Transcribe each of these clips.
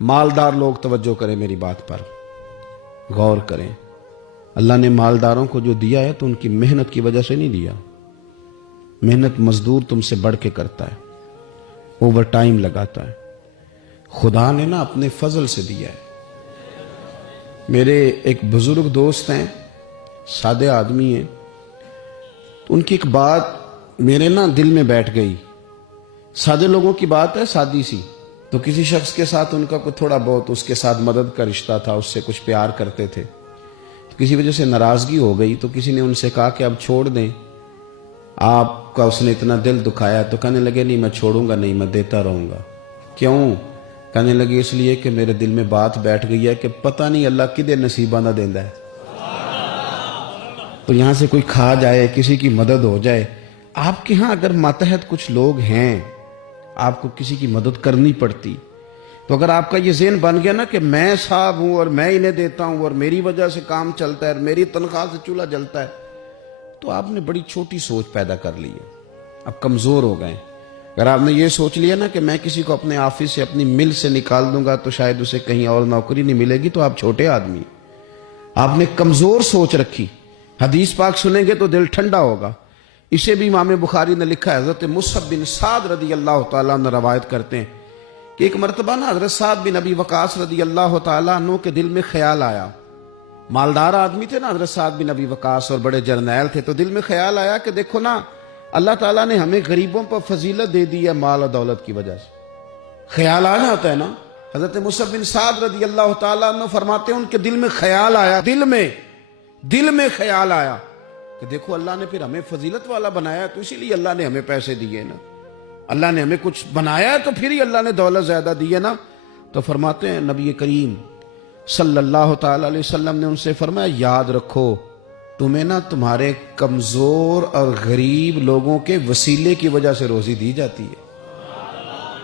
मालदार लोग तवज्जो करें, मेरी बात पर गौर करें। अल्लाह ने मालदारों को जो दिया है तो उनकी मेहनत की वजह से नहीं दिया। मेहनत मजदूर तुमसे बढ़ के करता है, ओवर टाइम लगाता है। खुदा ने ना अपने फजल से दिया है। मेरे एक बुजुर्ग दोस्त हैं, सादे आदमी हैं, तो उनकी एक बात मेरे ना दिल में बैठ गई। सादे लोगों की बात है, सादी सी। तो किसी शख्स के साथ उनका कुछ थोड़ा बहुत उसके साथ मदद का रिश्ता था, उससे कुछ प्यार करते थे। तो किसी वजह से नाराजगी हो गई, तो किसी ने उनसे कहा कि अब छोड़ दें, आपका उसने इतना दिल दुखाया। तो कहने लगे नहीं, मैं छोड़ूंगा नहीं, मैं देता रहूंगा। क्यों? कहने लगे इसलिए कि मेरे दिल में बात बैठ गई है कि पता नहीं अल्लाह किदे नसीबा ना देंदा है। तो यहां से कोई खा जाए, किसी की मदद हो जाए। आपके यहां अगर मातहत कुछ लोग हैं, आपको किसी की मदद करनी पड़ती, तो अगर आपका ये ज़हन बन गया ना कि मैं साहब हूं और मैं इन्हें देता हूं और मेरी वजह से काम चलता है और मेरी तनख्वाह से चूल्हा जलता है, तो आपने बड़ी छोटी सोच पैदा कर ली है। अब कमजोर हो गए। अगर आपने ये सोच लिया ना कि मैं किसी को अपने ऑफिस से, अपनी मिल से निकाल दूंगा तो शायद उसे कहीं और नौकरी नहीं मिलेगी, तो आप छोटे आदमी। आपने कमजोर सोच रखी। हदीस पाक सुनेंगे तो दिल ठंडा होगा। इसे भी इमाम बुखारी ने लिखा है। हजरत मुसअब बिन साद रदी अल्लाह तआला अन्हु रवायत करते हैं कि एक मरतबा ना हजरत साद बिन अबी वकास रदी अल्लाह तआला अन्हु के दिल में ख्याल आया। मालदार आदमी थे ना हजरत साद बिन अबी वकास, और बड़े जर्नैल थे। तो दिल में ख्याल आया कि देखो ना, अल्लाह ताला ने हमें गरीबों पर फजीलत दे दी है माल और दौलत की वजह से। ख्याल आ जाता है ना। हजरत मुसअब बिन साद रदी अल्लाह तआला अन्हु फरमाते हैं उनके दिल में ख्याल आया, दिल में ख्याल आया कि देखो अल्लाह ने फिर हमें फजीलत वाला बनाया, तो इसीलिए अल्लाह ने हमें पैसे दिए ना। अल्लाह ने हमें कुछ बनाया है तो फिर ही अल्लाह ने दौलत ज्यादा दी है ना। तो फरमाते हैं नबी करीम सल्लल्लाहु ताला अलैहि वसल्लम ने उनसे फरमाया, याद रखो तुम्हें ना तुम्हारे कमजोर और गरीब लोगों के वसीले की वजह से रोजी दी जाती है।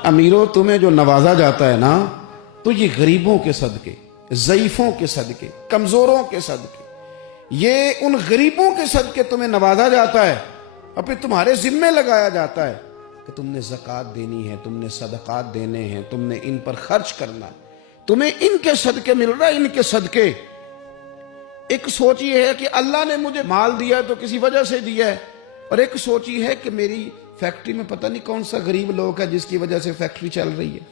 अमीरों, तुम्हें जो नवाजा जाता है ना, तो ये गरीबों के सदके, ज़ईफों के सदके, कमजोरों के सदके, ये उन गरीबों के सदके तुम्हें नवाजा जाता है और फिर तुम्हारे जिम्मे लगाया जाता है कि तुमने ज़कात देनी है, तुमने सदकात देने हैं, तुमने इन पर खर्च करना है, तुम्हें इनके सदके मिल रहा है, इनके सदके। एक सोच ये है कि अल्लाह ने मुझे माल दिया तो किसी वजह से दिया है, और एक सोच ये है कि मेरी फैक्ट्री में पता नहीं कौन सा गरीब लोग है जिसकी वजह से फैक्ट्री चल रही है।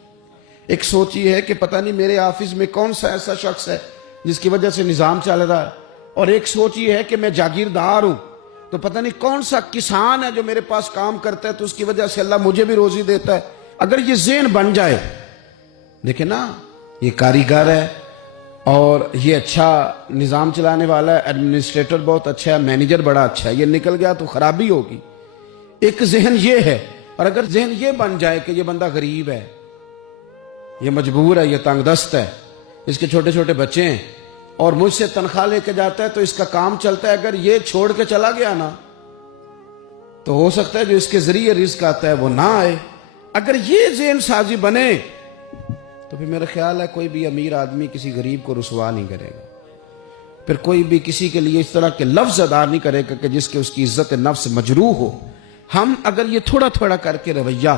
एक सोच ये है कि पता नहीं मेरे ऑफिस में कौन सा ऐसा शख्स है जिसकी वजह से निजाम चल रहा है। और एक सोच ये है कि मैं जागीरदार हूं, तो पता नहीं कौन सा किसान है जो मेरे पास काम करता है, तो उसकी वजह से अल्लाह मुझे भी रोजी देता है। अगर ये ज़हन बन जाए, देखे ना, ये कारीगर है और ये अच्छा निज़ाम चलाने वाला है, एडमिनिस्ट्रेटर बहुत अच्छा है, मैनेजर बड़ा अच्छा है, ये निकल गया तो खराबी होगी। एक जहन ये है। और अगर जहन ये बन जाए कि ये बंदा गरीब है, ये मजबूर है, ये तंगदस्त है, इसके छोटे छोटे बच्चे हैं और मुझसे तनख्वाह लेके जाता है तो इसका काम चलता है, अगर ये छोड़ के चला गया ना, तो हो सकता है जो इसके जरिए रिस्क आता है वो ना आए। अगर ये ज़हन साजी बने तो फिर मेरा ख्याल है कोई भी अमीर आदमी किसी गरीब को रुसवा नहीं करेगा। फिर कोई भी किसी के लिए इस तरह के लफ्ज अदा नहीं करेगा कि जिसके उसकी इज्जत नफ्स मजरूह हो। हम अगर ये थोड़ा थोड़ा करके रवैया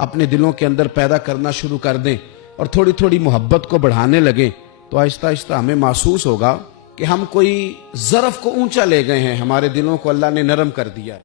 अपने दिलों के अंदर पैदा करना शुरू कर दें और थोड़ी थोड़ी मोहब्बत को बढ़ाने लगें, तो आहिस्ता आहिस्ता हमें महसूस होगा कि हम कोई ज़रफ़ को ऊंचा ले गए हैं, हमारे दिलों को अल्लाह ने नरम कर दिया।